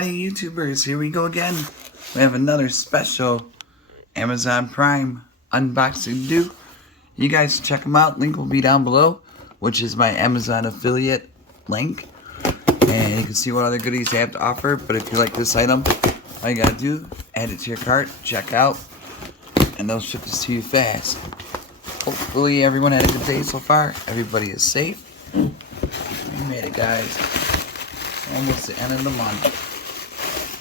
Friday, YouTubers. Here we go again. We have another special Amazon Prime unboxing to do. You guys check them out. Link will be down below, which is my Amazon affiliate link. And you can see what other goodies they have to offer. But if you like this item, all you gotta do, add it to your cart, check out, and they'll ship this to you fast. Hopefully everyone had a good day so far. Everybody is safe. We made it, guys. Almost the end of the month.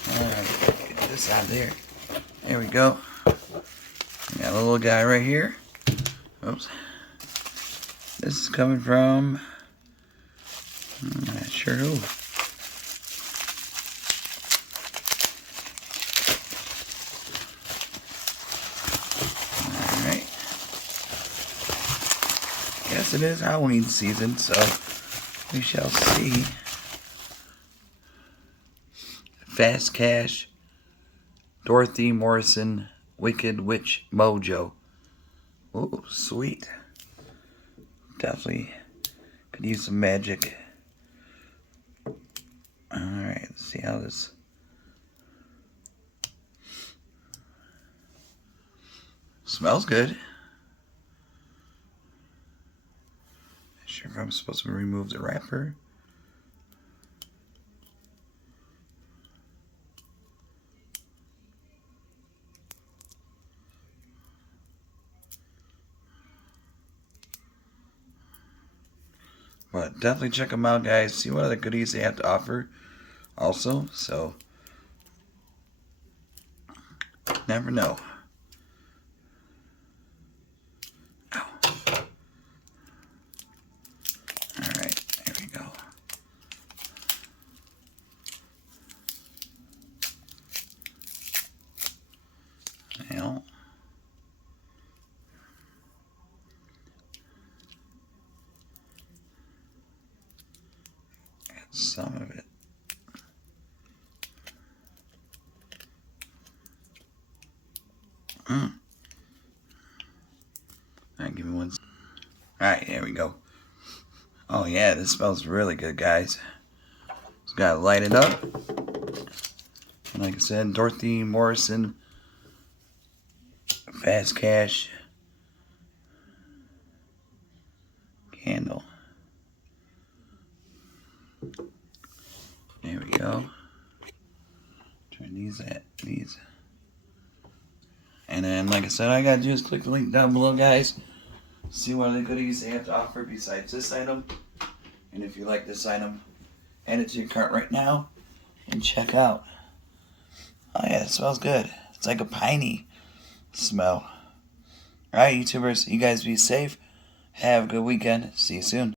Alright, get this out of there. There we go. We got a little guy right here. Oops. This is coming from, I'm not sure who. Alright. Guess it is Halloween season, so we shall see. Fast Cash, Dorothy Morrison, Wicked Witch Mojo. Oh, sweet. Definitely could use some magic. Alright, let's see how this. Smells good. Not sure if I'm supposed to remove the wrapper. But definitely check them out, guys. See what other goodies they have to offer also. So, never know. Ow. Alright, there we go. Now, some of it. Alright, give me one. Alright, there we go. Oh yeah, this smells really good, guys. Just gotta light it up. And like I said, Dorothy Morrison, Fast Cash candle. There we go. Turn these. And then, like I said, all I gotta do is click the link down below, guys. See what other goodies they have to offer besides this item. And if you like this item, add it to your cart right now and check out. Oh yeah, it smells good. It's like a piney smell. Alright, YouTubers, you guys be safe. Have a good weekend. See you soon.